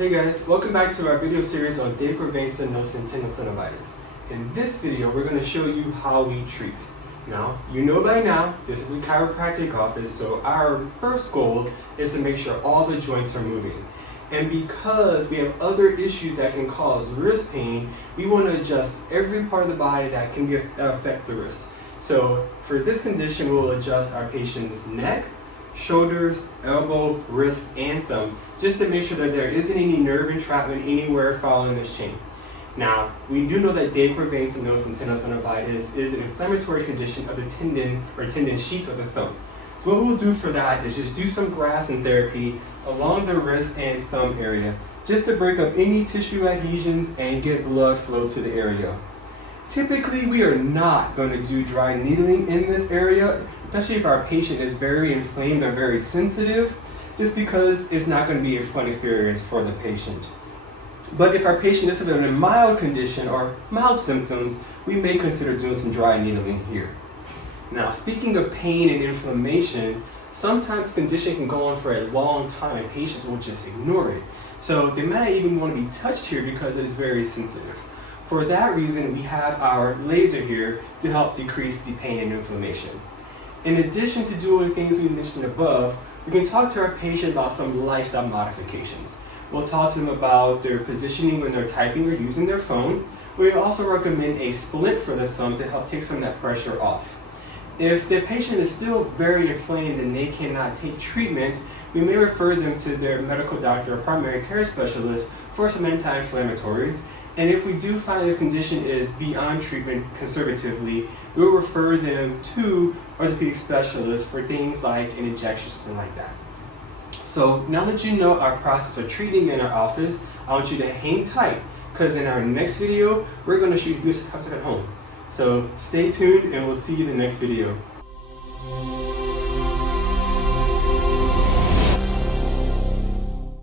Hey guys, welcome back to our video series on Quervain and Tenosynovitis. In this video, we're going to show you how we treat. Now, you know by now, this is a chiropractic office, so our first goal is to make sure all the joints are moving. And because we have other issues that can cause wrist pain, we want to adjust every part of the body that can affect the wrist. So for this condition, we'll adjust our patient's neck, shoulders, elbow, wrist, and thumb, just to make sure that there isn't any nerve entrapment anywhere following this chain. Now, we do know that Quervain and Tenosynovitis is an inflammatory condition of the tendon or tendon sheath of the thumb. So what we'll do for that is just do some grafting therapy along the wrist and thumb area, just to break up any tissue adhesions and get blood flow to the area. Typically, we are not going to do dry needling in this area, especially if our patient is very inflamed or very sensitive, just because it's not going to be a fun experience for the patient. But if our patient is in a mild condition or mild symptoms, we may consider doing some dry needling here. Now, speaking of pain and inflammation, sometimes condition can go on for a long time and patients will just ignore it. So they might even want to be touched here because it's very sensitive. For that reason, we have our laser here to help decrease the pain and inflammation. In addition to doing things we mentioned above, we can talk to our patient about some lifestyle modifications. We'll talk to them about their positioning when they're typing or using their phone. We also recommend a splint for the thumb to help take some of that pressure off. If the patient is still very inflamed and they cannot take treatment, we may refer them to their medical doctor or primary care specialist for some anti-inflammatories. And if we do find this condition is beyond treatment conservatively, we'll refer them to orthopedic specialists for things like an injection, something like that. So now that you know our process of treating in our office, I want you to hang tight, because in our next video, we're going to shoot you at home. So stay tuned and we'll see you in the next video.